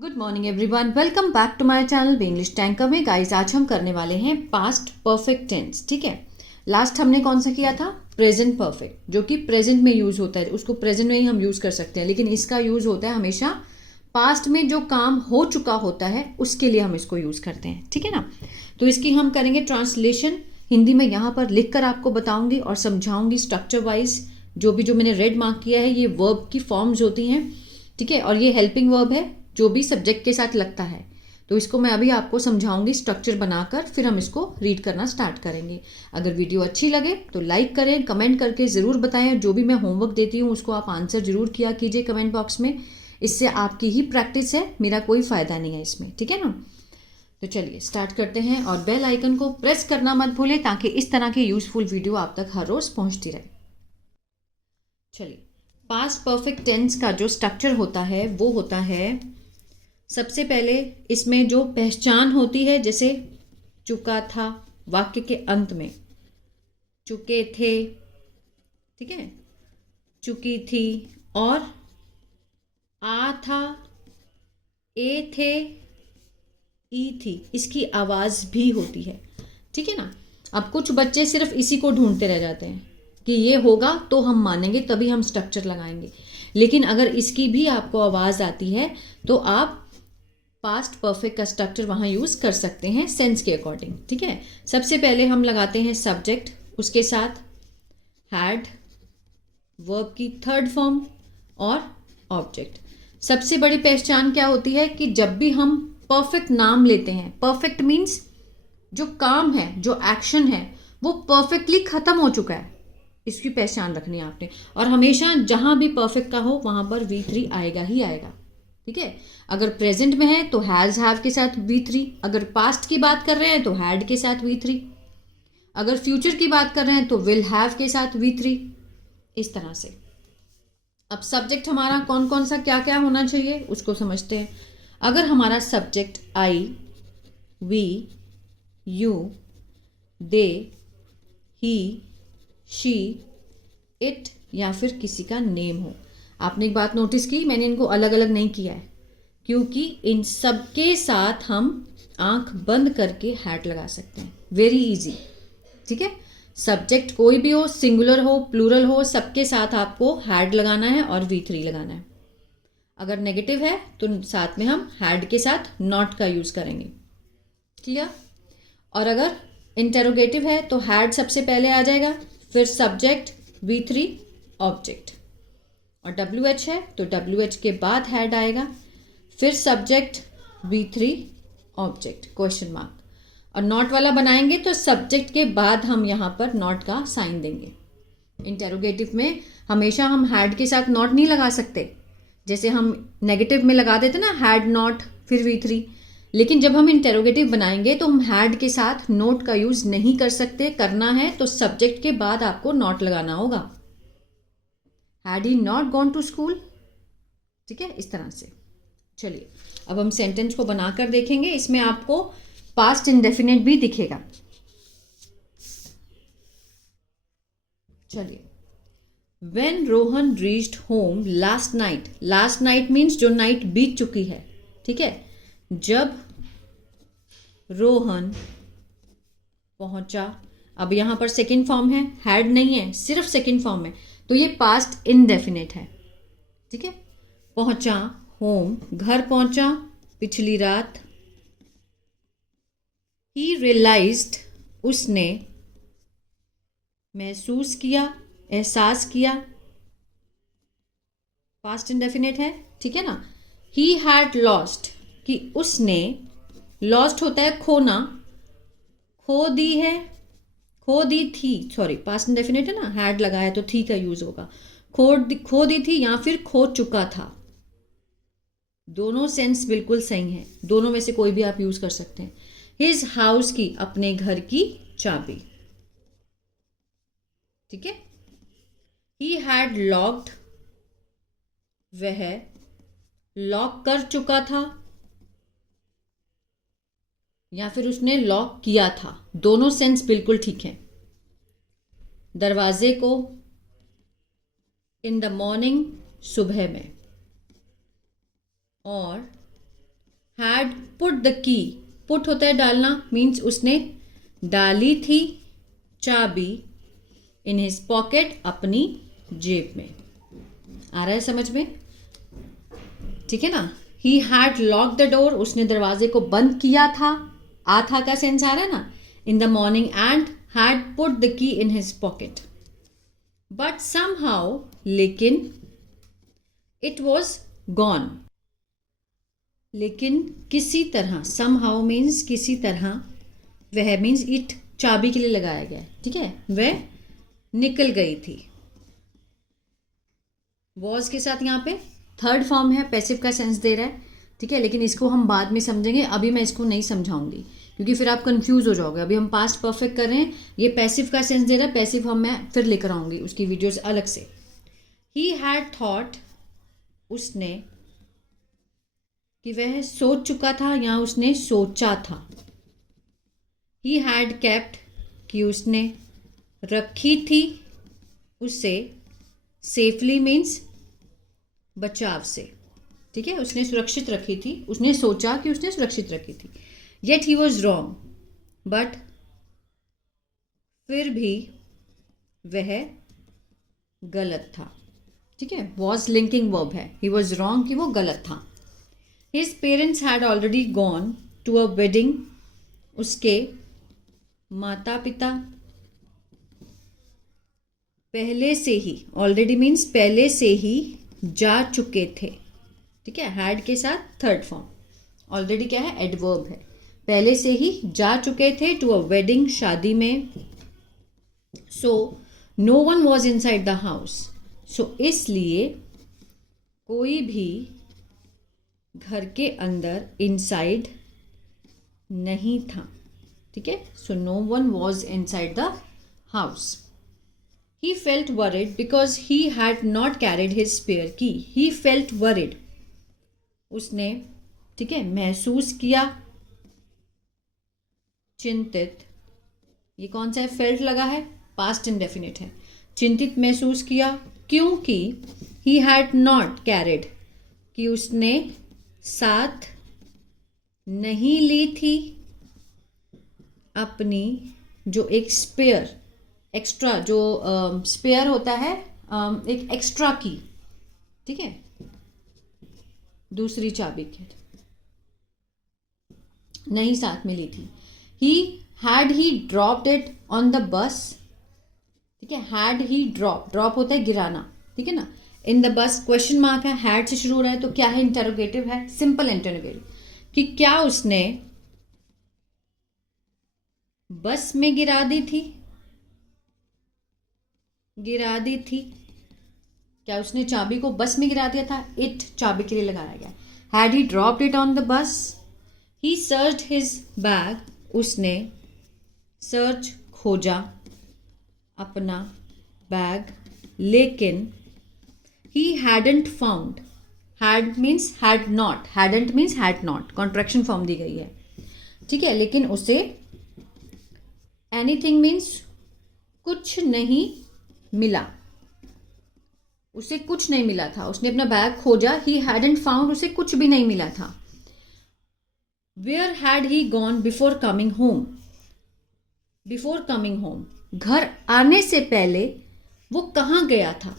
Good morning everyone, welcome back to my channel the English tanker में। Guys, आज हम करने वाले हैं पास्ट परफेक्ट टेंस। ठीक है, लास्ट हमने कौन सा किया था? प्रेजेंट परफेक्ट, जो कि प्रेजेंट में यूज होता है, उसको प्रेजेंट में ही हम यूज कर सकते हैं, लेकिन इसका यूज होता है हमेशा पास्ट में। जो काम हो चुका होता है उसके लिए हम इसको यूज करते हैं। ठीक है ना? तो इसकी हम करेंगे ट्रांसलेशन हिंदी में, यहाँ पर लिख कर आपको बताऊंगी और समझाऊंगी स्ट्रक्चर वाइज। जो मैंने रेड मार्क किया है ये वर्ब की फॉर्म्स होती हैं। ठीक है, और ये हेल्पिंग वर्ब है जो भी सब्जेक्ट के साथ लगता है। तो इसको मैं अभी आपको समझाऊंगी स्ट्रक्चर बनाकर, फिर हम इसको रीड करना स्टार्ट करेंगे। अगर वीडियो अच्छी लगे तो लाइक करें, कमेंट करके ज़रूर बताएं। जो भी मैं होमवर्क देती हूँ उसको आप आंसर ज़रूर किया कीजिए कमेंट बॉक्स में। इससे आपकी ही प्रैक्टिस है, मेरा कोई फ़ायदा नहीं है इसमें। ठीक है ना? तो चलिए स्टार्ट करते हैं, और बेल आइकन को प्रेस करना मत भूलें ताकि इस तरह के यूजफुल वीडियो आप तक हर रोज़ पहुँचती रहे। चलिए, पास्ट परफेक्ट टेंस का जो स्ट्रक्चर होता है वो होता है, सबसे पहले इसमें जो पहचान होती है, जैसे चुका था, वाक्य के अंत में चुके थे, ठीक है, चुकी थी, और आ था, ए थे, ई थी, इसकी आवाज़ भी होती है। ठीक है ना? अब कुछ बच्चे सिर्फ इसी को ढूंढते रह जाते हैं कि ये होगा तो हम मानेंगे, तभी हम स्ट्रक्चर लगाएंगे। लेकिन अगर इसकी भी आपको आवाज़ आती है तो आप पास्ट परफेक्ट का स्ट्रक्चर वहाँ यूज़ कर सकते हैं सेंस के अकॉर्डिंग। ठीक है, सबसे पहले हम लगाते हैं सब्जेक्ट, उसके साथ हैड, वर्ब की थर्ड फॉर्म, और ऑब्जेक्ट। सबसे बड़ी पहचान क्या होती है कि जब भी हम परफेक्ट नाम लेते हैं, परफेक्ट मीन्स जो काम है, जो एक्शन है वो परफेक्टली ख़त्म हो चुका है, इसकी पहचान रखनी है आपने। और हमेशा जहाँ भी परफेक्ट का हो वहाँ पर V3 आएगा ही आएगा। ठीक है, अगर प्रेजेंट में है तो हैज़ हैव के साथ V3, अगर पास्ट की बात कर रहे हैं तो हैड के साथ V3, अगर फ्यूचर की बात कर रहे हैं तो विल हैव के साथ V3, इस तरह से। अब सब्जेक्ट हमारा कौन कौन सा क्या क्या होना चाहिए उसको समझते हैं। अगर हमारा subject I, we, you, they, he, she, it या फिर किसी का नेम हो। आपने एक बात नोटिस की, मैंने इनको अलग अलग नहीं किया है क्योंकि इन सब के साथ हम आंख बंद करके हैड लगा सकते हैं। Very easy. ठीक है, सब्जेक्ट कोई भी हो, सिंगुलर हो, प्लूरल हो, सबके साथ आपको हैड लगाना है और V3 लगाना है। अगर नेगेटिव है तो साथ में हम हैड के साथ नॉट का यूज करेंगे। क्लियर? और अगर इंटेरोगेटिव है तो हैड सबसे पहले आ जाएगा, फिर सब्जेक्ट, V3, ऑब्जेक्ट। और WH है तो WH के बाद हैड आएगा, फिर subject, V3, object, question mark. और नॉट वाला बनाएंगे तो सब्जेक्ट के बाद हम यहाँ पर नॉट का साइन देंगे। इंटेरोगेटिव में हमेशा हम हैड के साथ नॉट नहीं लगा सकते, जैसे हम नेगेटिव में लगा देते ना, हैड नॉट फिर V3। लेकिन जब हम इंटेरोगेटिव बनाएंगे तो हम हैड के साथ नोट का यूज नहीं कर सकते। करना है तो सब्जेक्ट के बाद आपको नॉट लगाना होगा। Had he not gone to school. ठीक है, इस तरह से। चलिए, अब हम सेंटेंस को बनाकर देखेंगे, इसमें आपको पास्ट इंडेफिनिट भी दिखेगा। चलिए, when Rohan reached home last night, last night means जो नाइट बीत चुकी है। ठीक है, जब रोहन पहुंचा, अब यहां पर सेकेंड फॉर्म है, हैड नहीं है, सिर्फ सेकेंड फॉर्म है, तो ये पास्ट इनडेफिनिट है। ठीक है, पहुंचा, होम, घर पहुंचा, पिछली रात। ही रियलाइज्ड, उसने, महसूस किया, एहसास किया, पास्ट इंडेफिनिट है। ठीक है ना? ही हैड लॉस्ट, कि उसने, लॉस्ट होता है खोना, खो दी है, खो दी थी, सॉरी पास्ट इंडेफिनिट है ना, हैड लगा है तो थी का यूज होगा। खो दी थी या फिर खो चुका था, दोनों सेंस बिल्कुल सही है, दोनों में से कोई भी आप यूज कर सकते हैं। हिज हाउस की, अपने घर की चाबी। ठीक है, ही हैड लॉक्ड, वह लॉक कर चुका था या फिर उसने लॉक किया था, दोनों सेंस बिल्कुल ठीक है। दरवाजे को, इन द मॉर्निंग, सुबह में। और had put the key, put होता है डालना, मीन्स उसने डाली थी चाबी इन हिज पॉकेट, अपनी जेब में। आ रहा है समझ में? ठीक है ना। He had lock the door, उसने दरवाजे को बंद किया था, आ था का सेंस आ रहा है ना, in the morning, and had put the key in his pocket. But somehow, लेकिन, इट वॉज गॉन, लेकिन किसी तरह, समहाउ मीन्स किसी तरह, वह मीन्स इट चाबी के लिए लगाया गया है, ठीक है, वह निकल गई थी। वॉज के साथ यहाँ पे थर्ड फॉर्म है, पैसिव का सेंस दे रहा है, ठीक है, लेकिन इसको हम बाद में समझेंगे, अभी मैं इसको नहीं समझाऊंगी क्योंकि फिर आप कंफ्यूज हो जाओगे। अभी हम पास्ट परफेक्ट कर रहे हैं, ये पैसिव का सेंस दे रहा है, पैसिव फॉर्म मैं फिर लेकर आऊंगी, उसकी वीडियोस अलग से। ही हैड थॉट, उसने, कि वह सोच चुका था या उसने सोचा था। ही हैड केप्ट, कि उसने रखी थी उसे, सेफली मीन्स बचाव से, ठीक है, उसने सुरक्षित रखी थी, उसने सोचा कि उसने सुरक्षित रखी थी। Yet he was wrong, but फिर भी वह गलत था, ठीक है, वॉज लिंकिंग वर्ब है, ही वॉज रॉन्ग कि वो गलत था। His parents had already gone to a wedding, उसके माता पिता पहले से ही, ऑलरेडी मीन्स पहले से ही जा चुके थे, ठीक है, हैड के साथ थर्ड फॉर्म, ऑलरेडी क्या है, एडवर्ब है, पहले से ही जा चुके थे टू अ वेडिंग, शादी में। So no one was inside the house, so इसलिए कोई भी घर के अंदर इनसाइड नहीं था, ठीक है, so no one was inside the house. He felt worried because he had not carried his spare key. He felt worried. उसने, ठीक है, महसूस किया चिंतित, ये कौन सा है, फेल्ट लगा है, पास्ट इंडेफिनिट है, चिंतित महसूस किया, क्योंकि he had not carried, कि उसने साथ नहीं ली थी अपनी, जो एक स्पेयर, एक्स्ट्रा जो स्पेयर होता है, एक एक्स्ट्रा की, ठीक है, दूसरी चाबी के नहीं साथ में ली थी। ही ड्रॉप्ड इट ऑन द बस, ठीक है, हैड ही ड्रॉप होता है गिराना, ठीक है ना, in the bus, question mark है, हैड से शुरू हो रहा है तो क्या है, इंटरोगेटिव है, सिंपल इंटरोगेटिव, कि क्या उसने बस में गिरा दी थी, क्या उसने चाबी को बस में गिरा दिया था, इट चाबी के लिए लगाया गया। Had he dropped it on the bus. He searched his bag, उसने सर्च खोजा अपना बैग, लेकिन he hadn't found, had means had not, hadn't means had not, contraction form दी गई है, ठीक है, लेकिन उसे एनीथिंग मीन्स कुछ नहीं मिला, उसे कुछ नहीं मिला था, उसने अपना बैग खोजा, ही हैडंट फाउंड, उसे कुछ भी नहीं मिला था। Where had he gone before coming home, before coming home, घर आने से पहले वो कहाँ गया था,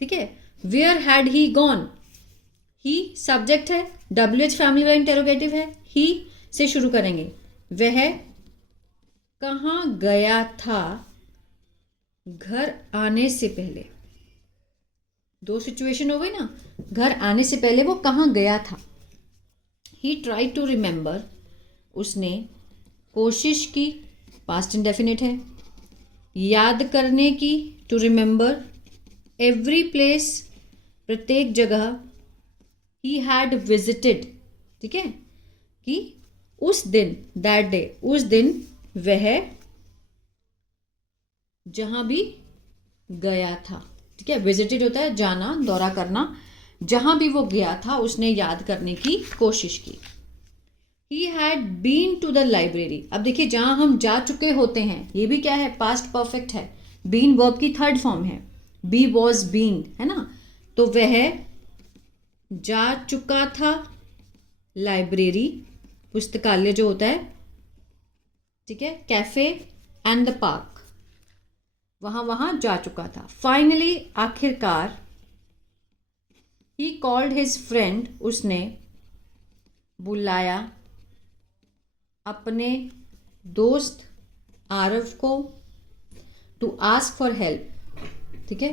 ठीक है, where had he gone, he subject है, WH फैमिली वाला इंटेरोगेटिव है, ही से शुरू करेंगे, वह कहाँ गया था घर आने से पहले, दो सिचुएशन हो गई ना, घर आने से पहले वो कहाँ गया था। ही ट्राई टू रिमेंबर, उसने कोशिश की, पास्ट इंडेफिनिट है, याद करने की, टू रिमेंबर, एवरी प्लेस, प्रत्येक जगह, ही हैड विजिटेड, ठीक है, कि उस दिन, दैट डे, उस दिन वह जहां भी गया था, ठीक है, विजिटेड होता है जाना, दौरा करना, जहां भी वो गया था उसने याद करने की कोशिश की। He had been to the library, अब देखिए जहां हम जा चुके होते हैं, ये भी क्या है, पास्ट परफेक्ट है, बीन वर्ब की थर्ड फॉर्म है, बी वॉज बीन, है ना, तो वह जा चुका था लाइब्रेरी, पुस्तकालय जो होता है, ठीक है, कैफे एंड द पार्क, वहाँ जा चुका था। फाइनली, आखिरकार, ही कॉल्ड हिज फ्रेंड, उसने बुलाया अपने दोस्त आरव को, टू आस्क फॉर हेल्प, ठीक है,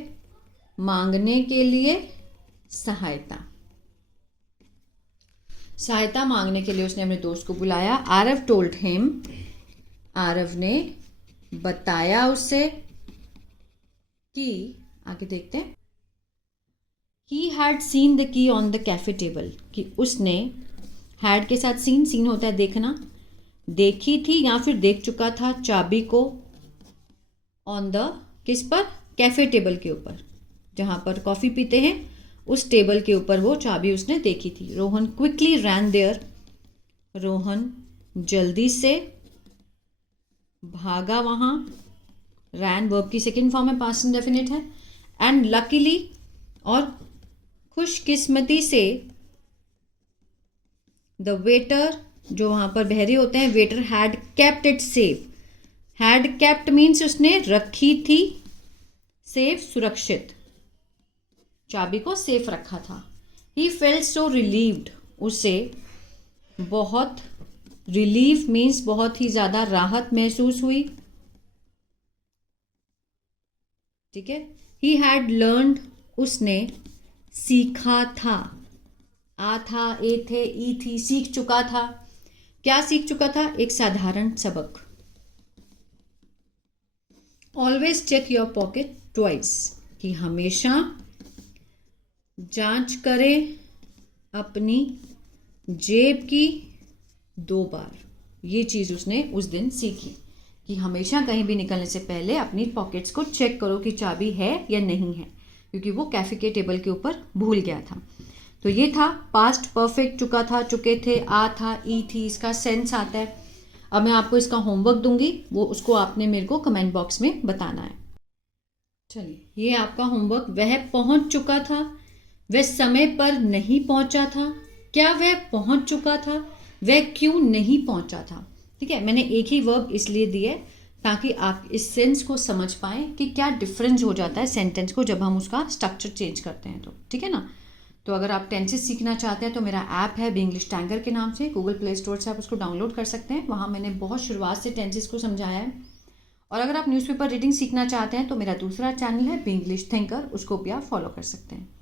मांगने के लिए सहायता मांगने के लिए उसने अपने दोस्त को बुलाया। आरव टोल्ड हिम, आरव ने बताया उसे कि, आगे देखते हैं, he had seen the key on the cafe table, कि उसने, हैड के साथ सीन होता है देखना, देखी थी या फिर देख चुका था चाबी को, ऑन द, किस पर, कैफे टेबल के ऊपर, जहाँ पर कॉफ़ी पीते हैं उस टेबल के ऊपर वो चाबी उसने देखी थी। Rohan quickly ran there, Rohan जल्दी से भागा वहाँ, रैन वर्ब की सेकेंड फॉर्म है, पास्ट इंडेफिनिट है, एंड लकीली, और खुशकिस्मती से, द वेटर, जो वहाँ पर बहरे होते हैं, waiter had kept it safe, had kept means उसने रखी थी, सेफ सुरक्षित, चाबी को सेफ रखा था। ही फेल्ट सो रिलीव्ड, उसे बहुत, रिलीफ मीन्स बहुत ही ज़्यादा राहत महसूस हुई, ठीक है। ही हैड लर्नड, उसने सीखा था, आ था, ए थे, ई थी, सीख चुका था। क्या सीख चुका था? एक साधारण सबक। Always check your pocket twice, कि हमेशा जांच करें अपनी जेब की 2 बार। ये चीज़ उसने उस दिन सीखी कि हमेशा कहीं भी निकलने से पहले अपनी पॉकेट्स को चेक करो कि चाबी है या नहीं है, क्योंकि वो कैफ़े के टेबल के ऊपर भूल गया था। तो ये था पास्ट परफेक्ट, चुका था, चुके थे, आ था, ई थी, इसका सेंस आता है। अब मैं आपको इसका होमवर्क दूंगी, वो उसको आपने मेरे को कमेंट बॉक्स में बताना है। चलिए, ये आपका होमवर्क। वह पहुंच चुका था, वह समय पर नहीं पहुंचा था, क्या वह पहुंच चुका था, वह क्यों नहीं पहुंचा था। ठीक है, मैंने एक ही वर्ब इसलिए दिया है ताकि आप इस सेंस को समझ पाएँ कि क्या डिफरेंस हो जाता है सेंटेंस को जब हम उसका स्ट्रक्चर चेंज करते हैं। तो ठीक है ना। तो अगर आप टेंसेस सीखना चाहते हैं तो मेरा ऐप है इंग्लिश टैंकर के नाम से, गूगल प्ले स्टोर से आप उसको डाउनलोड कर सकते हैं। वहाँ मैंने बहुत शुरुआत से टेंसेस को समझाया है। और अगर आप न्यूज़पेपर रीडिंग सीखना चाहते हैं तो मेरा दूसरा चैनल है इंग्लिश थिंकर, उसको भी आप फॉलो कर सकते हैं।